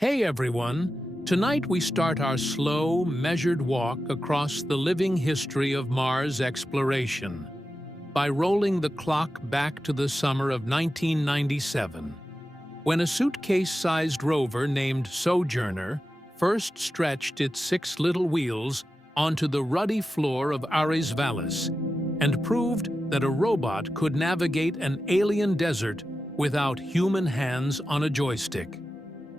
Hey everyone! Tonight we start our slow, measured walk across the living history of Mars exploration by rolling the clock back to the summer of 1997, when a suitcase-sized rover named Sojourner first stretched its 6 little wheels onto the ruddy floor of Ares Vallis and proved that a robot could navigate an alien desert without human hands on a joystick.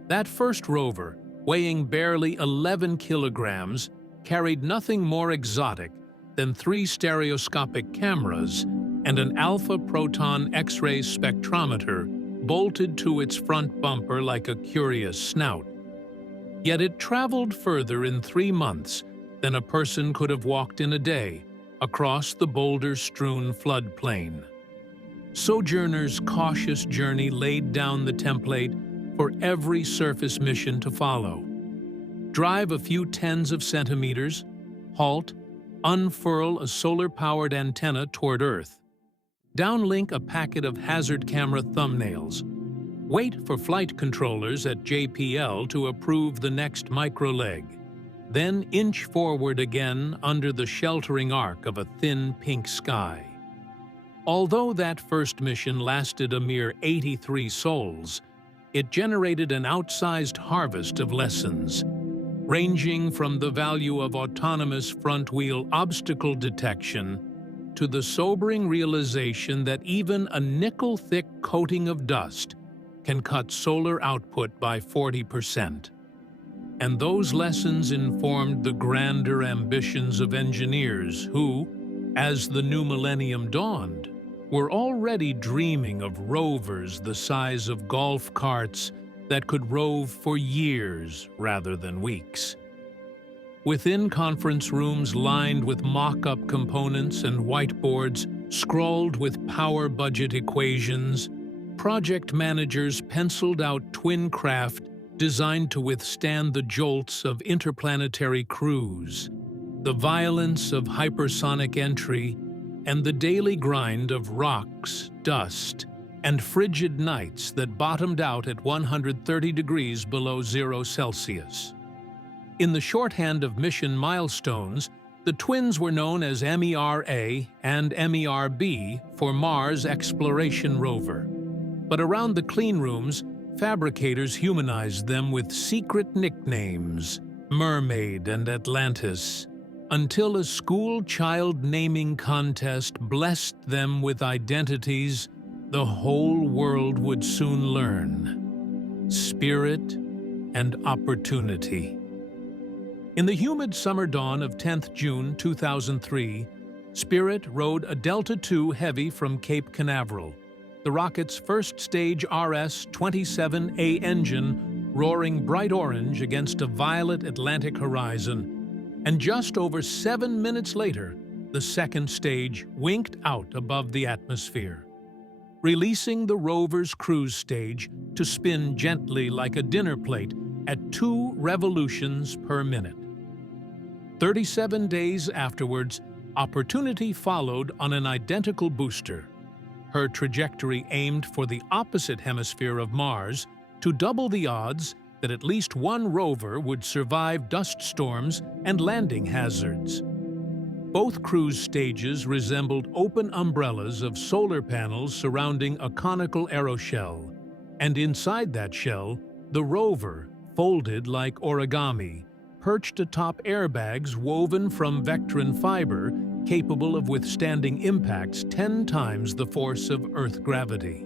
That first rover, weighing barely 11 kilograms, carried nothing more exotic than 3 stereoscopic cameras and an alpha-proton X-ray spectrometer bolted to its front bumper like a curious snout. Yet it traveled further in 3 months than a person could have walked in a day across the boulder-strewn floodplain. Sojourner's cautious journey laid down the template for every surface mission to follow. Drive a few tens of centimeters, halt, unfurl a solar-powered antenna toward Earth, downlink a packet of hazard camera thumbnails, wait for flight controllers at JPL to approve the next microleg, then inch forward again under the sheltering arc of a thin pink sky. Although that first mission lasted a mere 83 sols, it generated an outsized harvest of lessons, ranging from the value of autonomous front-wheel obstacle detection to the sobering realization that even a nickel-thick coating of dust can cut solar output by 40%. And those lessons informed the grander ambitions of engineers who, as the new millennium dawned, were already dreaming of rovers the size of golf carts that could rove for years rather than weeks. Within conference rooms lined with mock-up components and whiteboards scrawled with power budget equations, project managers penciled out twin craft designed to withstand the jolts of interplanetary cruise, the violence of hypersonic entry, and the daily grind of rocks, dust, and frigid nights that bottomed out at 130 degrees below 0 Celsius. In the shorthand of mission milestones, the twins were known as MER-A and MER-B for Mars Exploration Rover. But around the clean rooms, fabricators humanized them with secret nicknames, Mermaid and Atlantis, until a school child naming contest blessed them with identities the whole world would soon learn: Spirit and Opportunity. In the humid summer dawn of 10th June 2003, Spirit rode a Delta II Heavy from Cape Canaveral, the rocket's first stage RS-27A engine roaring bright orange against a violet Atlantic horizon. And just over 7 minutes later, the second stage winked out above the atmosphere, releasing the rover's cruise stage to spin gently like a dinner plate at 2 revolutions per minute. 37 days afterwards, Opportunity followed on an identical booster, her trajectory aimed for the opposite hemisphere of Mars to double the odds that at least one rover would survive dust storms and landing hazards. Both cruise stages resembled open umbrellas of solar panels surrounding a conical aeroshell, and inside that shell, the rover, folded like origami, perched atop airbags woven from Vectran fiber capable of withstanding impacts 10 times the force of Earth gravity.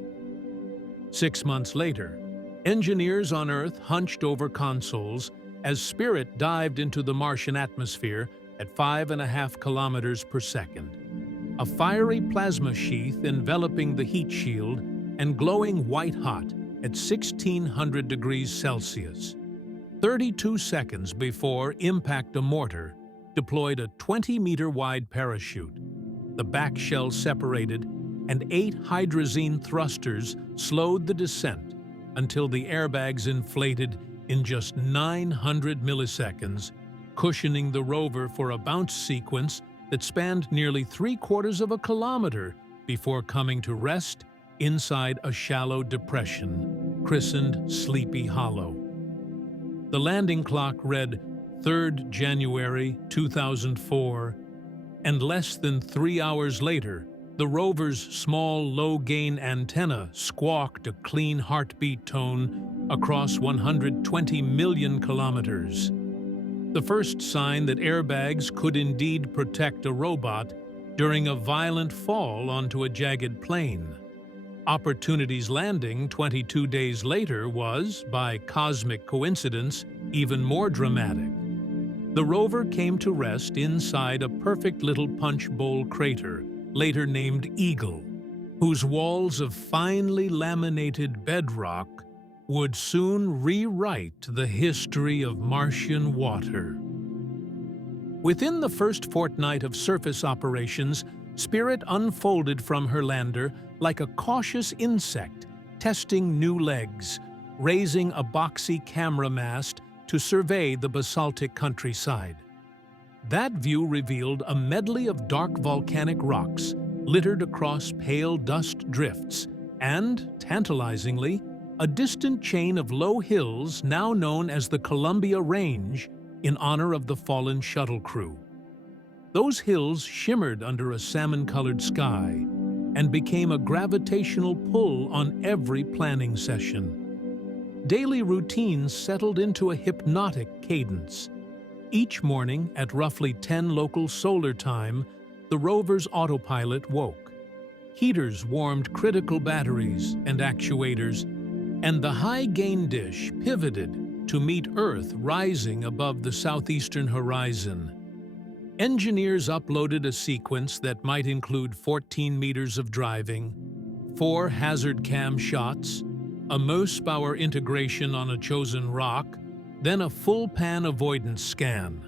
6 months later, engineers on Earth hunched over consoles as Spirit dived into the Martian atmosphere at 5.5 kilometers per second, a fiery plasma sheath enveloping the heat shield and glowing white-hot at 1600 degrees Celsius. 32 seconds before impact, a mortar deployed a 20-meter-wide parachute. The back shell separated, and 8 hydrazine thrusters slowed the descent until the airbags inflated in just 900 milliseconds, cushioning the rover for a bounce sequence that spanned nearly 3/4 of a kilometer before coming to rest inside a shallow depression, christened Sleepy Hollow. The landing clock read 3rd January 2004, and less than 3 hours later, the rover's small low-gain antenna squawked a clean heartbeat tone across 120 million kilometers. The first sign that airbags could indeed protect a robot during a violent fall onto a jagged plane. Opportunity's landing 22 days later was, by cosmic coincidence, even more dramatic. The rover came to rest inside a perfect little punch bowl crater, later named Eagle, whose walls of finely laminated bedrock would soon rewrite the history of Martian water. Within the first fortnight of surface operations, Spirit unfolded from her lander like a cautious insect testing new legs, raising a boxy camera mast to survey the basaltic countryside. That view revealed a medley of dark volcanic rocks littered across pale dust drifts and, tantalizingly, a distant chain of low hills now known as the Columbia Range in honor of the fallen shuttle crew. Those hills shimmered under a salmon-colored sky and became a gravitational pull on every planning session. Daily routines settled into a hypnotic cadence. Each morning, at roughly 10 local solar time, the rover's autopilot woke. Heaters warmed critical batteries and actuators, and the high-gain dish pivoted to meet Earth rising above the southeastern horizon. Engineers uploaded a sequence that might include 14 meters of driving, 4 hazard cam shots, a Moosebauer integration on a chosen rock, then a full-pan avoidance scan.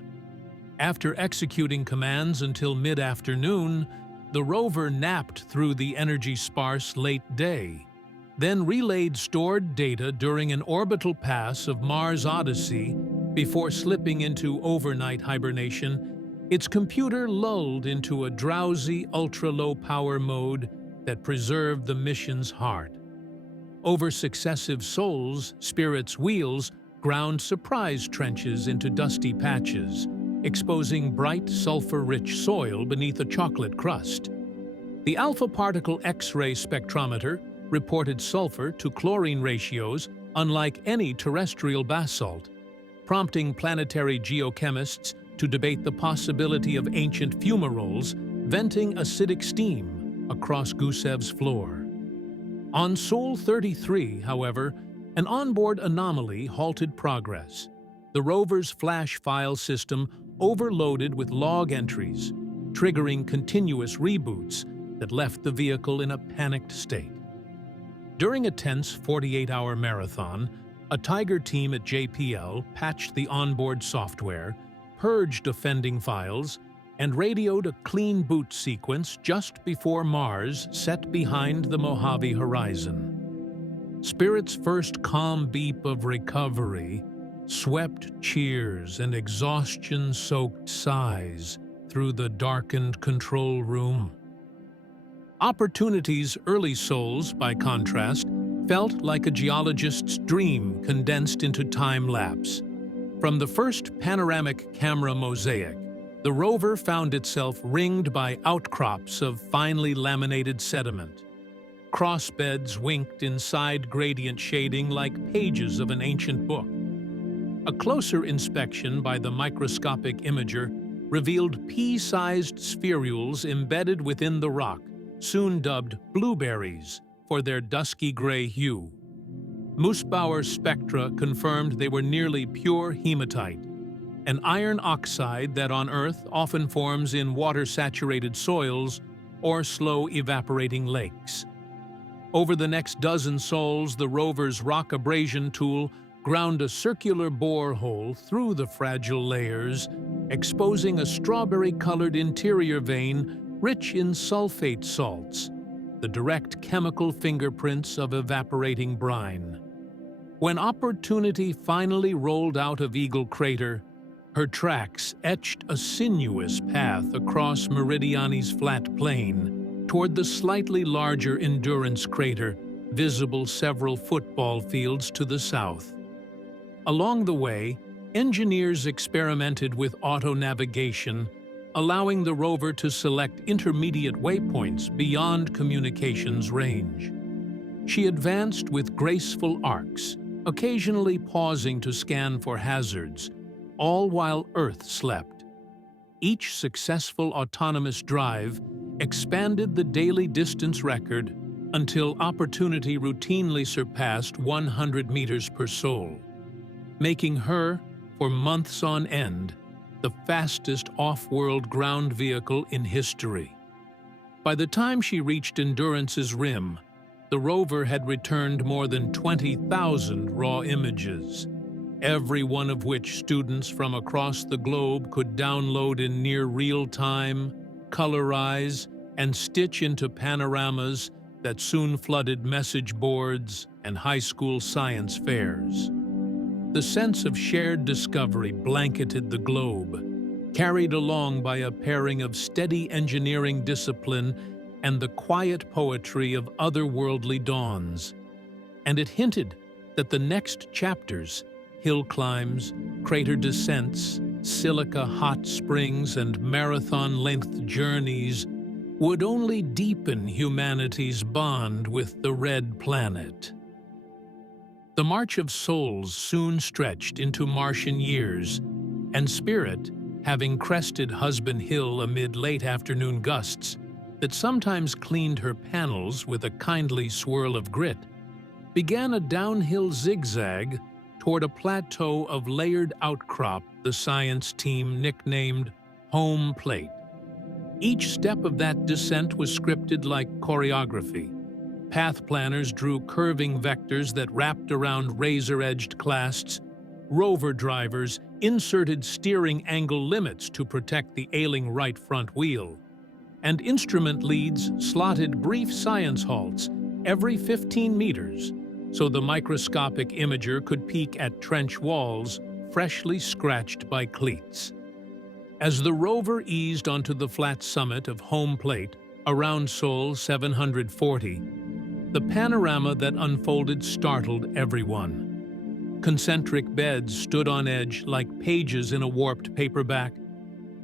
After executing commands until mid-afternoon, the rover napped through the energy-sparse late day, then relayed stored data during an orbital pass of Mars Odyssey before slipping into overnight hibernation. Its computer lulled into a drowsy, ultra-low power mode that preserved the mission's heart. Over successive sols, Spirit's wheels ground surprise trenches into dusty patches, exposing bright, sulfur-rich soil beneath a chocolate crust. The alpha particle X-ray spectrometer reported sulfur to chlorine ratios unlike any terrestrial basalt, prompting planetary geochemists to debate the possibility of ancient fumaroles venting acidic steam across Gusev's floor. On Sol 33, however, an onboard anomaly halted progress. The rover's flash file system overloaded with log entries, triggering continuous reboots that left the vehicle in a panicked state. During a tense 48-hour marathon, a Tiger team at JPL patched the onboard software, purged offending files, and radioed a clean boot sequence just before Mars set behind the Mojave horizon. Spirit's first calm beep of recovery swept cheers and exhaustion-soaked sighs through the darkened control room. Opportunity's early sols, by contrast, felt like a geologist's dream condensed into time-lapse. From the first panoramic camera mosaic, the rover found itself ringed by outcrops of finely laminated sediment. Crossbeds winked in side-gradient shading like pages of an ancient book. A closer inspection by the microscopic imager revealed pea-sized spherules embedded within the rock, soon dubbed blueberries for their dusky gray hue. Moosebauer spectra confirmed they were nearly pure hematite, an iron oxide that on Earth often forms in water-saturated soils or slow-evaporating lakes. Over the next dozen sols, the rover's rock abrasion tool ground a circular borehole through the fragile layers, exposing a strawberry-colored interior vein rich in sulfate salts, the direct chemical fingerprints of evaporating brine. When Opportunity finally rolled out of Eagle Crater, her tracks etched a sinuous path across Meridiani's flat plain toward the slightly larger Endurance Crater, visible several football fields to the south. Along the way, engineers experimented with auto-navigation, allowing the rover to select intermediate waypoints beyond communications range. She advanced with graceful arcs, occasionally pausing to scan for hazards, all while Earth slept. Each successful autonomous drive expanded the daily distance record until opportunity routinely surpassed 100 meters per sol, making her, for months on end, the fastest off-world ground vehicle in history. By the time she reached Endurance's rim, the rover had returned more than 20,000 raw images, every one of which students from across the globe could download in near real time, colorize, and stitch into panoramas that soon flooded message boards and high school science fairs. The sense of shared discovery blanketed the globe, carried along by a pairing of steady engineering discipline and the quiet poetry of otherworldly dawns. And it hinted that the next chapters, hill climbs, crater descents, silica hot springs, and marathon-length journeys would only deepen humanity's bond with the red planet. The March of Souls soon stretched into Martian years, and Spirit, having crested Husband Hill amid late afternoon gusts that sometimes cleaned her panels with a kindly swirl of grit, began a downhill zigzag toward a plateau of layered outcrop the science team nicknamed Home Plate. Each step of that descent was scripted like choreography. Path planners drew curving vectors that wrapped around razor-edged clasts. Rover drivers inserted steering angle limits to protect the ailing right front wheel. And instrument leads slotted brief science halts every 15 meters so the microscopic imager could peek at trench walls freshly scratched by cleats. As the rover eased onto the flat summit of Home Plate, around Sol 740, the panorama that unfolded startled everyone. Concentric beds stood on edge like pages in a warped paperback,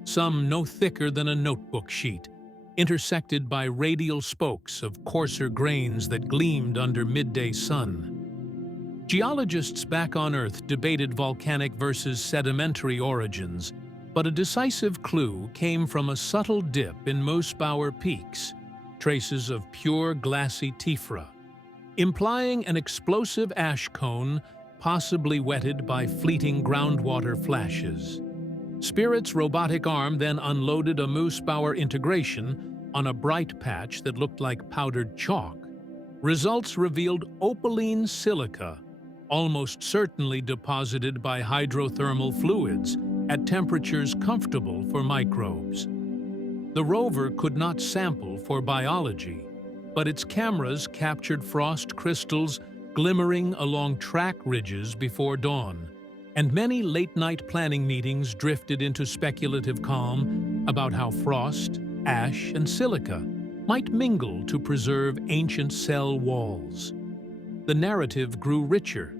some no thicker than a notebook sheet, intersected by radial spokes of coarser grains that gleamed under midday sun. Geologists back on Earth debated volcanic versus sedimentary origins, but a decisive clue came from a subtle dip in Moosbauer peaks, traces of pure glassy tephra, implying an explosive ash cone possibly wetted by fleeting groundwater flashes. Spirit's robotic arm then unloaded a Moosbauer integration on a bright patch that looked like powdered chalk. Results revealed opaline silica, almost certainly deposited by hydrothermal fluids at temperatures comfortable for microbes. The rover could not sample for biology, but its cameras captured frost crystals glimmering along track ridges before dawn, and many late-night planning meetings drifted into speculative calm about how frost, ash, and silica might mingle to preserve ancient cell walls. The narrative grew richer.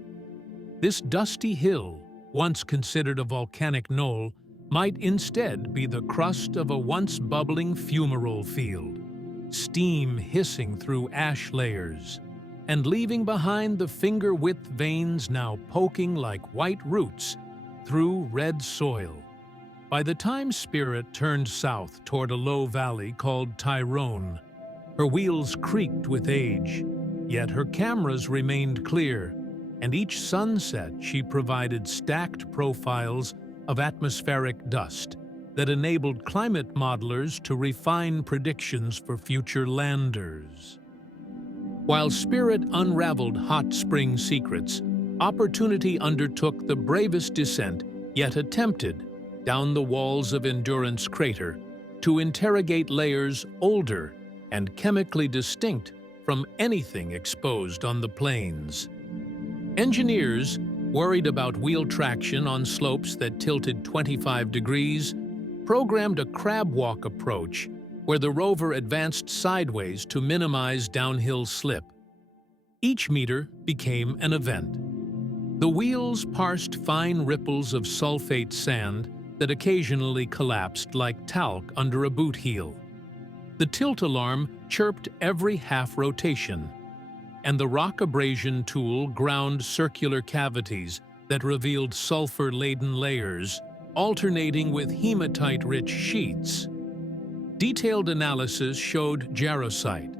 This dusty hill, once considered a volcanic knoll, might instead be the crust of a once bubbling fumarole field, steam hissing through ash layers, and leaving behind the finger-width veins now poking like white roots through red soil. By the time Spirit turned south toward a low valley called Tyrone, her wheels creaked with age, yet her cameras remained clear, and each sunset she provided stacked profiles of atmospheric dust that enabled climate modelers to refine predictions for future landers. While Spirit unraveled hot spring secrets, Opportunity undertook the bravest descent yet attempted down the walls of Endurance Crater to interrogate layers older and chemically distinct from anything exposed on the plains. Engineers, worried about wheel traction on slopes that tilted 25 degrees, programmed a crab walk approach where the rover advanced sideways to minimize downhill slip. Each meter became an event. The wheels parsed fine ripples of sulfate sand that occasionally collapsed like talc under a boot heel. The tilt alarm chirped every half rotation, and the rock abrasion tool ground circular cavities that revealed sulfur-laden layers, alternating with hematite-rich sheets. Detailed analysis showed jarosite,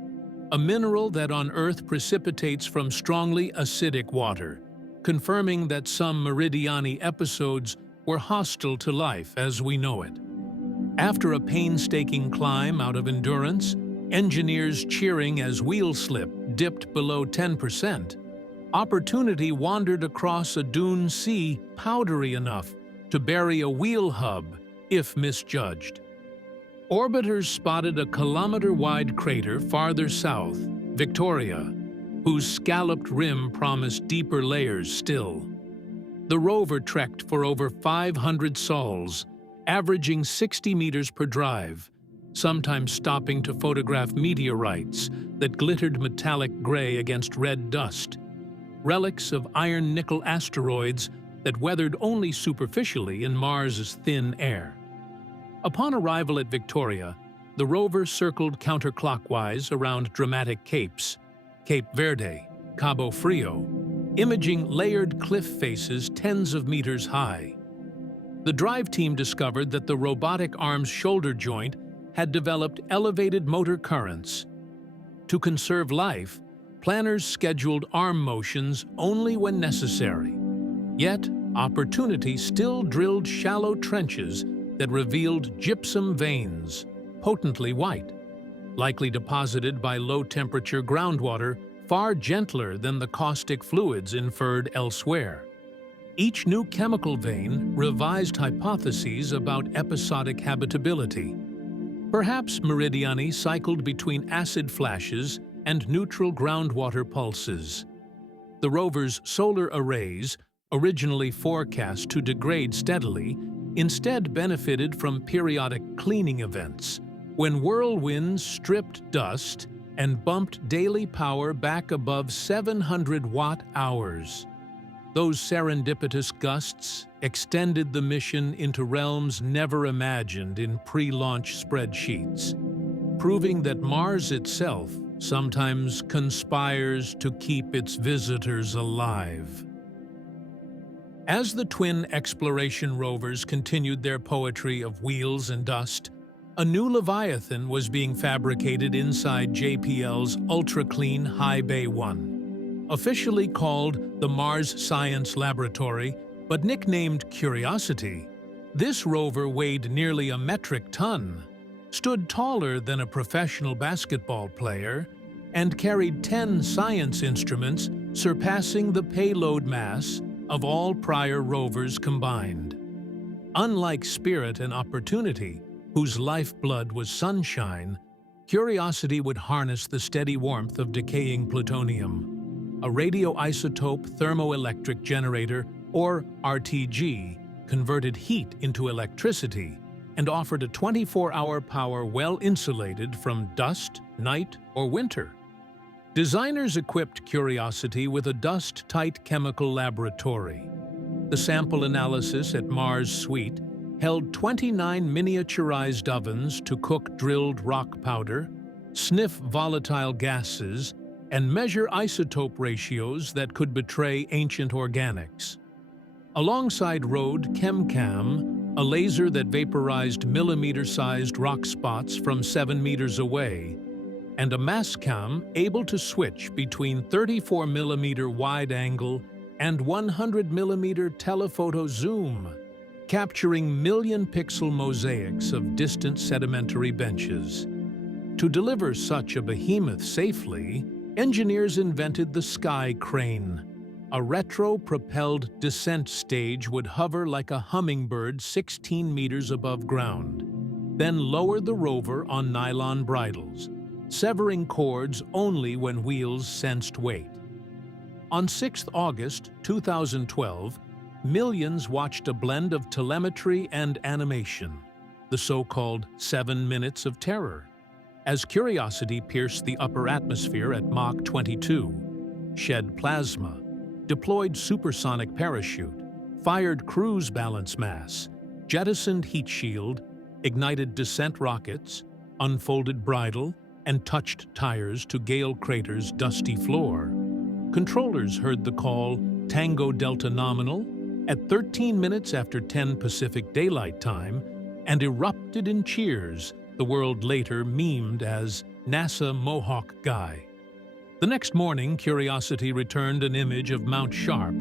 a mineral that on Earth precipitates from strongly acidic water, confirming that some Meridiani episodes were hostile to life as we know it. After a painstaking climb out of endurance, engineers cheering as wheel slip dipped below 10%, Opportunity wandered across a dune sea powdery enough to bury a wheel hub if misjudged. Orbiters spotted a kilometer-wide crater farther south, Victoria, whose scalloped rim promised deeper layers still. The rover trekked for over 500 sols, averaging 60 meters per drive, sometimes stopping to photograph meteorites that glittered metallic gray against red dust, relics of iron-nickel asteroids that weathered only superficially in Mars's thin air. Upon arrival at Victoria, the rover circled counterclockwise around dramatic capes, Cape Verde, Cabo Frio, imaging layered cliff faces tens of meters high. The drive team discovered that the robotic arm's shoulder joint had developed elevated motor currents. To conserve life, planners scheduled arm motions only when necessary. Yet, Opportunity still drilled shallow trenches that revealed gypsum veins, potently white, likely deposited by low-temperature groundwater far gentler than the caustic fluids inferred elsewhere. Each new chemical vein revised hypotheses about episodic habitability. Perhaps Meridiani cycled between acid flashes and neutral groundwater pulses. The rover's solar arrays, originally forecast to degrade steadily, instead benefited from periodic cleaning events, when whirlwinds stripped dust and bumped daily power back above 700 watt-hours. Those serendipitous gusts extended the mission into realms never imagined in pre-launch spreadsheets, proving that Mars itself sometimes conspires to keep its visitors alive. As the twin exploration rovers continued their poetry of wheels and dust, a new Leviathan was being fabricated inside JPL's ultra-clean High Bay 1. Officially called the Mars Science Laboratory, but nicknamed Curiosity, this rover weighed nearly a metric ton, stood taller than a professional basketball player, and carried 10 science instruments surpassing the payload mass of all prior rovers combined. Unlike Spirit and Opportunity, whose lifeblood was sunshine, Curiosity would harness the steady warmth of decaying plutonium. A radioisotope thermoelectric generator, or RTG, converted heat into electricity and offered a 24-hour power well insulated from dust, night, or winter. Designers equipped Curiosity with a dust-tight chemical laboratory. The sample analysis at Mars Suite held 29 miniaturized ovens to cook drilled rock powder, sniff volatile gases, and measure isotope ratios that could betray ancient organics. Alongside rode ChemCam, a laser that vaporized millimeter-sized rock spots from 7 meters away, and a MassCam able to switch between 34mm wide-angle and 100mm telephoto zoom, capturing million-pixel mosaics of distant sedimentary benches. To deliver such a behemoth safely, engineers invented the Sky Crane. A retro-propelled descent stage would hover like a hummingbird 16 meters above ground, then lower the rover on nylon bridles, severing cords only when wheels sensed weight. On 6 August 2012, millions watched a blend of telemetry and animation, the so-called 7 minutes of terror, as Curiosity pierced the upper atmosphere at Mach 22, shed plasma, deployed supersonic parachute, fired cruise balance mass, jettisoned heat shield, ignited descent rockets, unfolded bridle, and touched tires to Gale Crater's dusty floor. Controllers heard the call Tango Delta Nominal at 13 minutes after 10 Pacific Daylight Time and erupted in cheers, the world later memed as NASA Mohawk Guy. The next morning, Curiosity returned an image of Mount Sharp,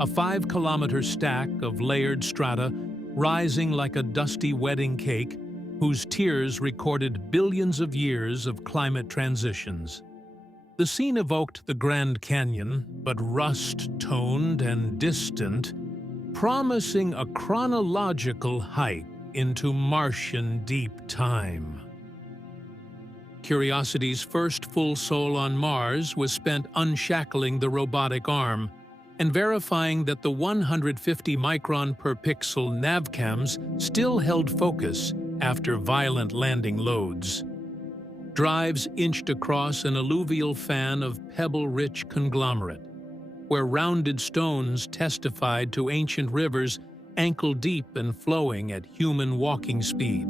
a 5-kilometer stack of layered strata rising like a dusty wedding cake whose tears recorded billions of years of climate transitions. The scene evoked the Grand Canyon, but rust-toned and distant, promising a chronological hike into Martian deep time. Curiosity's first full sol on Mars was spent unshackling the robotic arm and verifying that the 150-micron per pixel navcams still held focus after violent landing loads. Drives inched across an alluvial fan of pebble-rich conglomerate, where rounded stones testified to ancient rivers ankle-deep and flowing at human walking speed.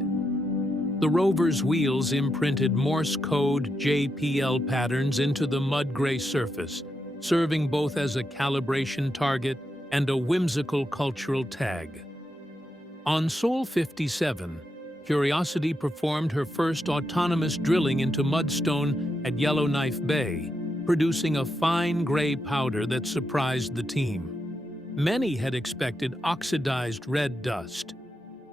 The rover's wheels imprinted Morse code JPL patterns into the mud-gray surface, serving both as a calibration target and a whimsical cultural tag. On Sol 57, Curiosity performed her first autonomous drilling into mudstone at Yellowknife Bay, producing a fine gray powder that surprised the team. Many had expected oxidized red dust.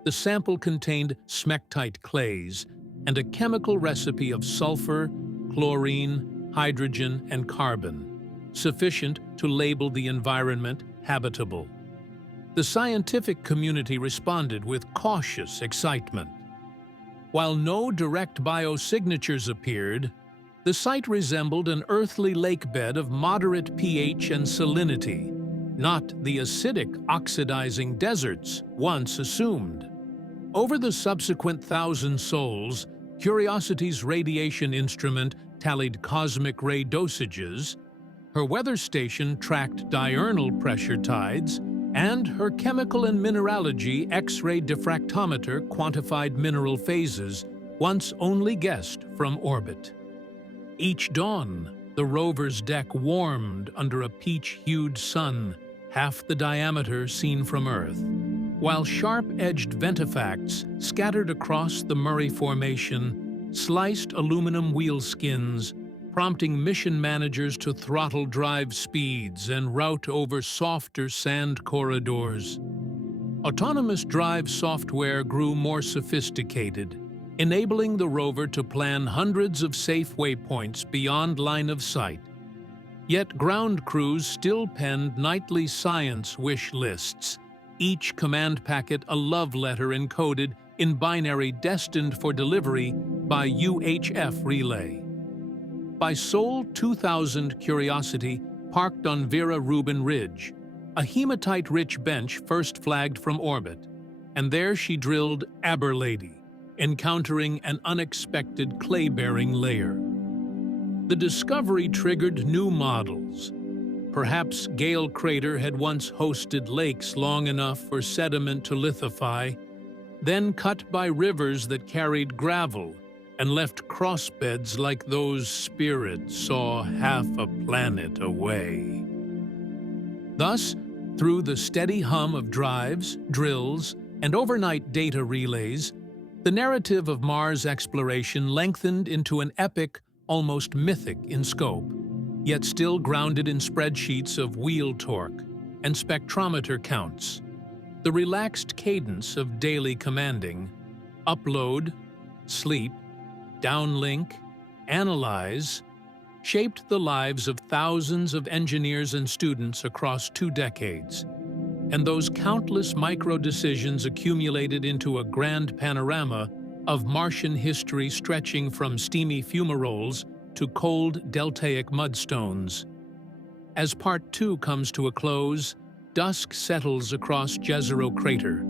The sample contained smectite clays and a chemical recipe of sulfur, chlorine, hydrogen, and carbon, sufficient to label the environment habitable. The scientific community responded with cautious excitement. While no direct biosignatures appeared, the site resembled an earthly lakebed of moderate pH and salinity, not the acidic, oxidizing deserts once assumed. Over the subsequent 1,000 sols, Curiosity's radiation instrument tallied cosmic ray dosages, her weather station tracked diurnal pressure tides, and her chemical and mineralogy X-ray diffractometer quantified mineral phases once only guessed from orbit. Each dawn, the rover's deck warmed under a peach-hued sun, half the diameter seen from Earth, while sharp-edged ventifacts scattered across the Murray Formation sliced aluminum wheel skins, prompting mission managers to throttle drive speeds and route over softer sand corridors. Autonomous drive software grew more sophisticated, enabling the rover to plan hundreds of safe waypoints beyond line of sight. Yet ground crews still penned nightly science wish lists, each command packet a love letter encoded in binary destined for delivery by UHF relay. By Sol 2000, Curiosity parked on Vera Rubin Ridge, a hematite-rich bench first flagged from orbit, and there she drilled Aberlady, encountering an unexpected clay-bearing layer. The discovery triggered new models. Perhaps Gale Crater had once hosted lakes long enough for sediment to lithify, then cut by rivers that carried gravel and left crossbeds like those spirits saw half a planet away. Thus, through the steady hum of drives, drills, and overnight data relays, the narrative of Mars exploration lengthened into an epic, almost mythic in scope, yet still grounded in spreadsheets of wheel torque and spectrometer counts. The relaxed cadence of daily commanding, upload, sleep, downlink, analyze, shaped the lives of thousands of engineers and students across 2 decades, and those countless micro-decisions accumulated into a grand panorama of Martian history stretching from steamy fumaroles to cold deltaic mudstones. As Part 2 comes to a close, dusk settles across Jezero Crater,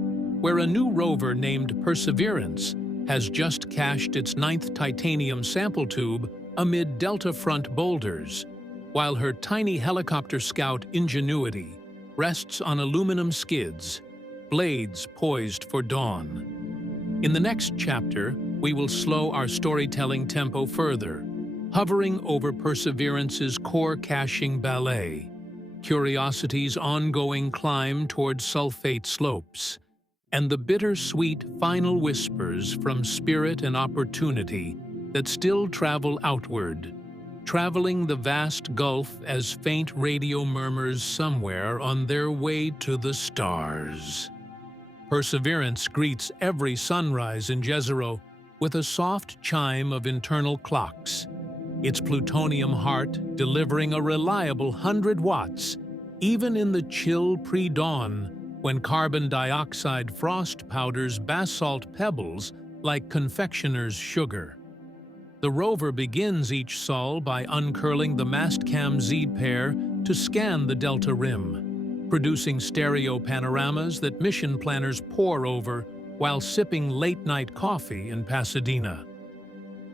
where a new rover named Perseverance has just cached its 9th titanium sample tube amid delta front boulders, while her tiny helicopter scout Ingenuity rests on aluminum skids, blades poised for dawn. In the next chapter, we will slow our storytelling tempo further, hovering over Perseverance's core caching ballet, Curiosity's ongoing climb toward sulfate slopes, and the bittersweet final whispers from Spirit and Opportunity that still travel outward, traveling the vast gulf as faint radio murmurs somewhere on their way to the stars. Perseverance greets every sunrise in Jezero with a soft chime of internal clocks, its plutonium heart delivering a reliable 100 watts, even in the chill pre-dawn when carbon dioxide frost powders basalt pebbles like confectioner's sugar. The rover begins each sol by uncurling the mastcam Z-pair to scan the delta rim, producing stereo panoramas that mission planners pore over while sipping late-night coffee in Pasadena.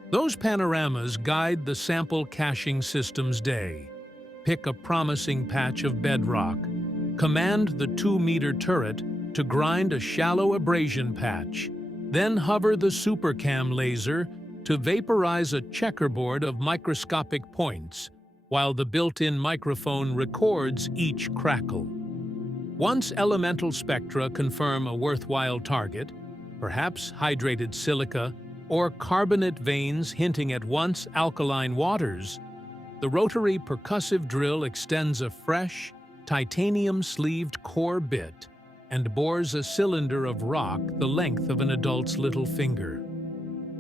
Those panoramas guide the sample caching system's day. Pick a promising patch of bedrock, command the 2-meter turret to grind a shallow abrasion patch, then hover the supercam laser to vaporize a checkerboard of microscopic points, while the built-in microphone records each crackle. Once elemental spectra confirm a worthwhile target, perhaps hydrated silica or carbonate veins hinting at once alkaline waters, the rotary percussive drill extends a fresh, titanium-sleeved core bit and bores a cylinder of rock the length of an adult's little finger.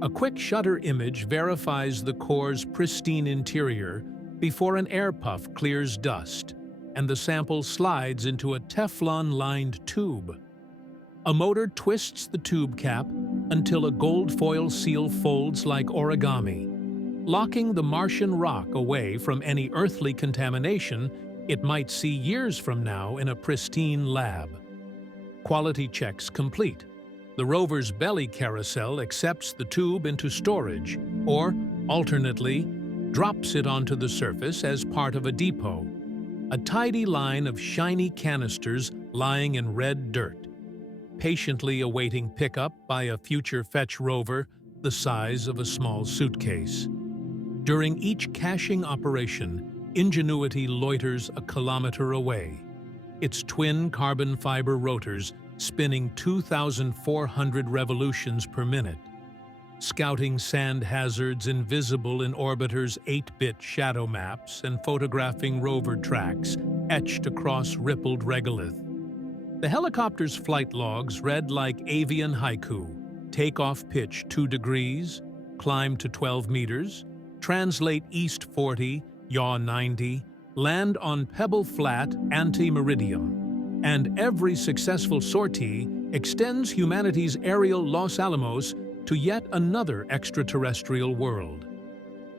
A quick shutter image verifies the core's pristine interior before an air puff clears dust, and the sample slides into a Teflon-lined tube. A motor twists the tube cap until a gold foil seal folds like origami, locking the Martian rock away from any earthly contamination it might see years from now in a pristine lab. Quality checks complete. The rover's belly carousel accepts the tube into storage, or, alternately, drops it onto the surface as part of a depot. A tidy line of shiny canisters lying in red dirt, patiently awaiting pickup by a future fetch rover the size of a small suitcase. During each caching operation, Ingenuity loiters a kilometer away, its twin carbon fiber rotors spinning 2,400 revolutions per minute, scouting sand hazards invisible in orbiter's 8-bit shadow maps and photographing rover tracks etched across rippled regolith. The helicopter's flight logs read like avian haiku: takeoff pitch 2 degrees, climb to 12 meters, translate east 40, yaw 90, land on Pebble Flat anti-meridium, and every successful sortie extends humanity's aerial Los Alamos to yet another extraterrestrial world.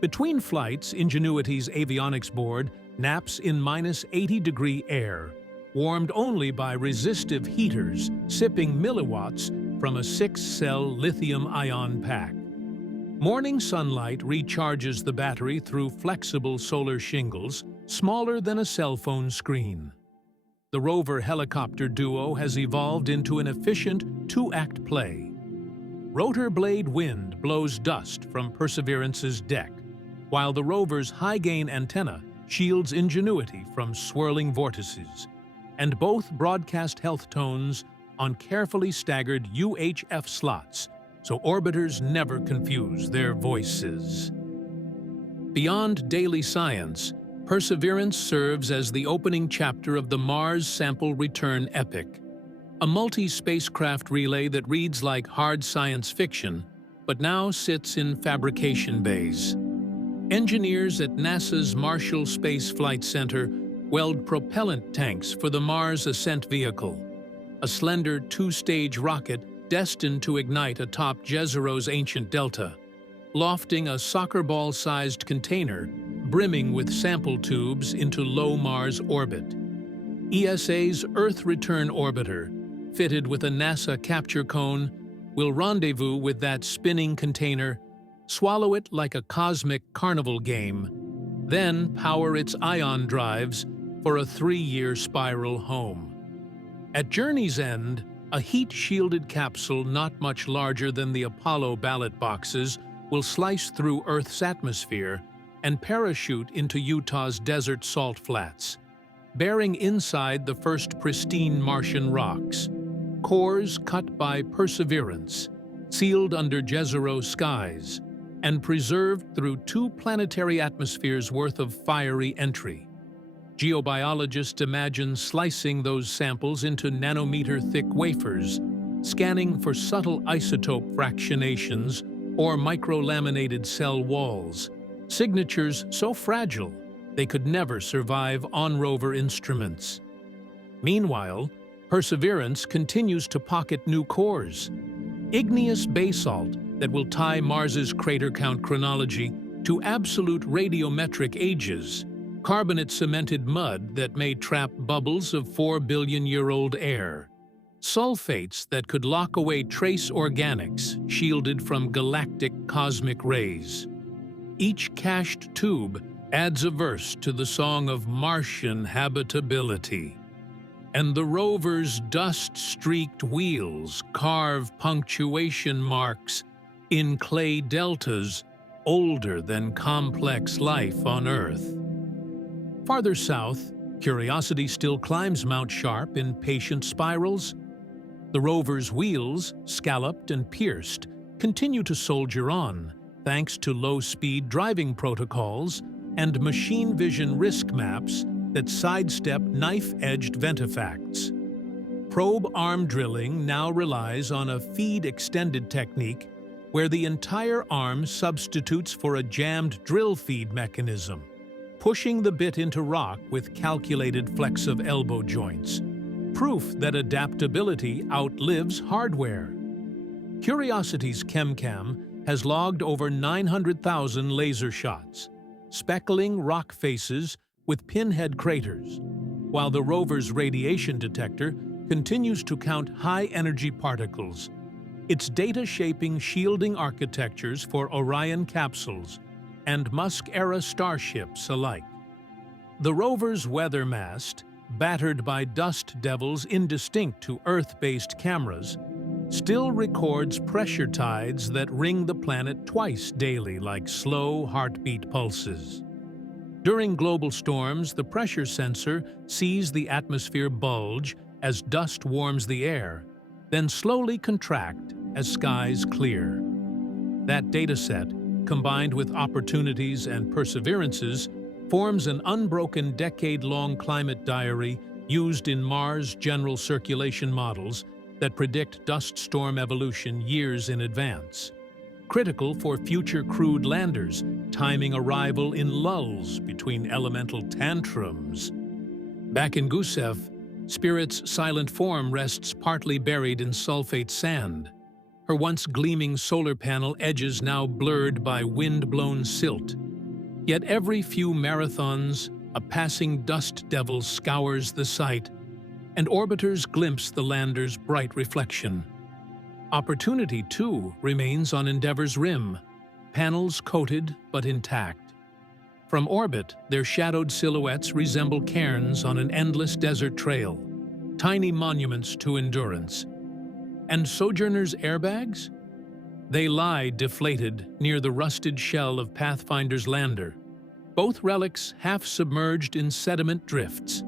Between flights, Ingenuity's avionics board naps in -80-degree air, warmed only by resistive heaters sipping milliwatts from a 6-cell lithium-ion pack. Morning sunlight recharges the battery through flexible solar shingles, smaller than a cell phone screen. The rover helicopter duo has evolved into an efficient 2-act play. Rotor blade wind blows dust from Perseverance's deck, while the rover's high-gain antenna shields Ingenuity from swirling vortices, and both broadcast health tones on carefully staggered UHF slots, so orbiters never confuse their voices. Beyond daily science, Perseverance serves as the opening chapter of the Mars Sample Return epic, a multi-spacecraft relay that reads like hard science fiction, but now sits in fabrication bays. Engineers at NASA's Marshall Space Flight Center weld propellant tanks for the Mars Ascent Vehicle, a slender 2-stage rocket destined to ignite atop Jezero's ancient delta, lofting a soccer ball-sized container brimming with sample tubes into low Mars orbit. ESA's Earth Return Orbiter, fitted with a NASA capture cone, will rendezvous with that spinning container, swallow it like a cosmic carnival game, then power its ion drives for a 3-year spiral home. At journey's end, a heat-shielded capsule not much larger than the Apollo ballot boxes will slice through Earth's atmosphere and parachute into Utah's desert salt flats, bearing inside the first pristine Martian rocks, cores cut by Perseverance, sealed under Jezero skies, and preserved through 2 planetary atmospheres worth of fiery entry. Geobiologists imagine slicing those samples into nanometer-thick wafers, scanning for subtle isotope fractionations or microlaminated cell walls, signatures so fragile they could never survive on rover instruments. Meanwhile, Perseverance continues to pocket new cores, igneous basalt that will tie Mars's crater count chronology to absolute radiometric ages, carbonate-cemented mud that may trap bubbles of 4-billion-year-old air, sulfates that could lock away trace organics shielded from galactic cosmic rays. Each cached tube adds a verse to the song of Martian habitability. And the rover's dust-streaked wheels carve punctuation marks in clay deltas older than complex life on Earth. Farther south, Curiosity still climbs Mount Sharp in patient spirals. The rover's wheels, scalloped and pierced, continue to soldier on, thanks to low-speed driving protocols and machine vision risk maps that sidestep knife-edged ventifacts. Probe arm drilling now relies on a feed-extended technique where the entire arm substitutes for a jammed drill feed mechanism, pushing the bit into rock with calculated flex of elbow joints, proof that adaptability outlives hardware. Curiosity's ChemCam has logged over 900,000 laser shots, speckling rock faces with pinhead craters, while the rover's radiation detector continues to count high-energy particles, its data-shaping shielding architectures for Orion capsules and Musk-era starships alike. The rover's weather mast, battered by dust devils indistinct to Earth-based cameras, still records pressure tides that ring the planet twice daily like slow heartbeat pulses. During global storms, the pressure sensor sees the atmosphere bulge as dust warms the air, then slowly contract as skies clear. That dataset, combined with opportunities and perseverances, forms an unbroken decade-long climate diary used in Mars general circulation models that predict dust storm evolution years in advance, critical for future crewed landers, timing arrival in lulls between elemental tantrums. Back in Gusev, Spirit's silent form rests partly buried in sulfate sand, her once gleaming solar panel edges now blurred by wind-blown silt. Yet every few marathons, a passing dust devil scours the site, and orbiters glimpse the lander's bright reflection. Opportunity, too, remains on Endeavour's rim, panels coated but intact. From orbit, their shadowed silhouettes resemble cairns on an endless desert trail, tiny monuments to endurance. And Sojourner's airbags? They lie deflated near the rusted shell of Pathfinder's lander, both relics half-submerged in sediment drifts.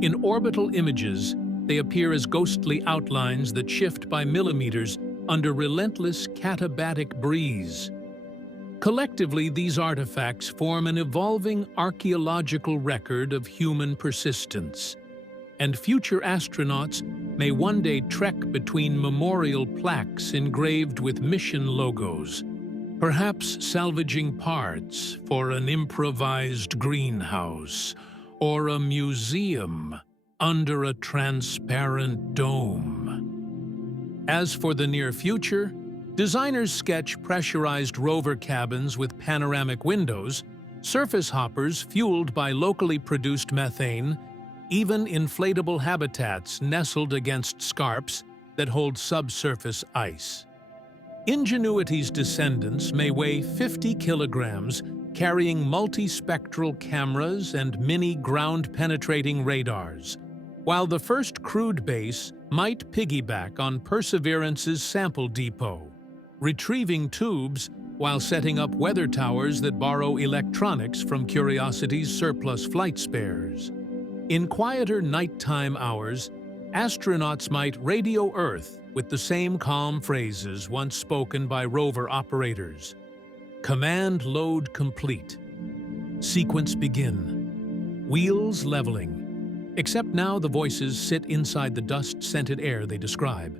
In orbital images, they appear as ghostly outlines that shift by millimeters under relentless katabatic breeze. Collectively, these artifacts form an evolving archaeological record of human persistence, and future astronauts may one day trek between memorial plaques engraved with mission logos, perhaps salvaging parts for an improvised greenhouse or a museum under a transparent dome. As for the near future, designers sketch pressurized rover cabins with panoramic windows, surface hoppers fueled by locally produced methane, even inflatable habitats nestled against scarps that hold subsurface ice. Ingenuity's descendants may weigh 50 kilograms carrying multispectral cameras and mini ground-penetrating radars, while the first crewed base might piggyback on Perseverance's sample depot, retrieving tubes while setting up weather towers that borrow electronics from Curiosity's surplus flight spares. In quieter nighttime hours, astronauts might radio Earth with the same calm phrases once spoken by rover operators. Command load complete. Sequence begin. Wheels leveling. Except now the voices sit inside the dust-scented air they describe,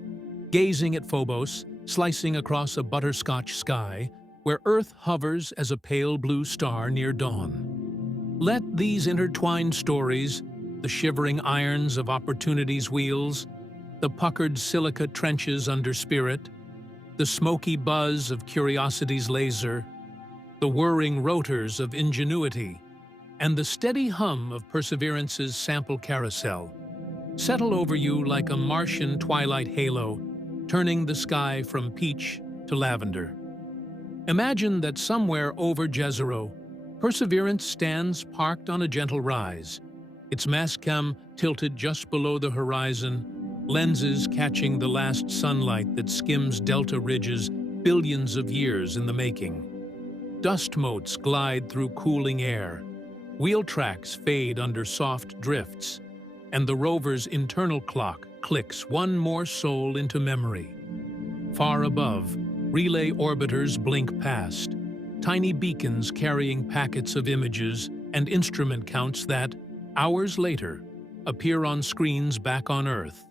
gazing at Phobos, slicing across a butterscotch sky, where Earth hovers as a pale blue star near dawn. Let these intertwined stories, the shivering irons of Opportunity's wheels, the puckered silica trenches under Spirit, the smoky buzz of Curiosity's laser, the whirring rotors of Ingenuity, and the steady hum of Perseverance's sample carousel settle over you like a Martian twilight halo, turning the sky from peach to lavender. Imagine that somewhere over Jezero, Perseverance stands parked on a gentle rise, its mass cam tilted just below the horizon, lenses catching the last sunlight that skims delta ridges billions of years in the making. Dust motes glide through cooling air, wheel tracks fade under soft drifts, and the rover's internal clock clicks one more soul into memory. Far above, relay orbiters blink past, tiny beacons carrying packets of images and instrument counts that, hours later, appear on screens back on Earth,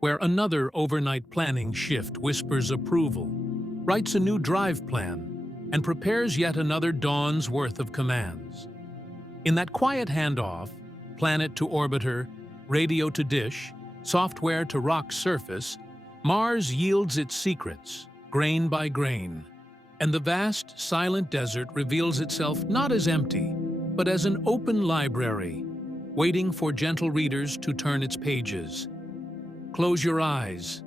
where another overnight planning shift whispers approval, writes a new drive plan, and prepares yet another dawn's worth of commands. In that quiet handoff, planet to orbiter, radio to dish, software to rock surface, Mars yields its secrets, grain by grain, and the vast, silent desert reveals itself not as empty, but as an open library, waiting for gentle readers to turn its pages. Close your eyes,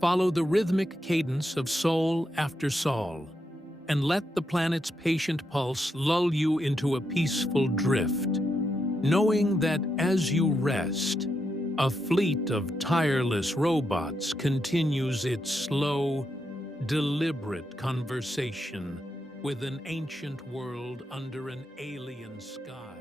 follow the rhythmic cadence of soul after sol, and let the planet's patient pulse lull you into a peaceful drift, knowing that as you rest, a fleet of tireless robots continues its slow, deliberate conversation with an ancient world under an alien sky.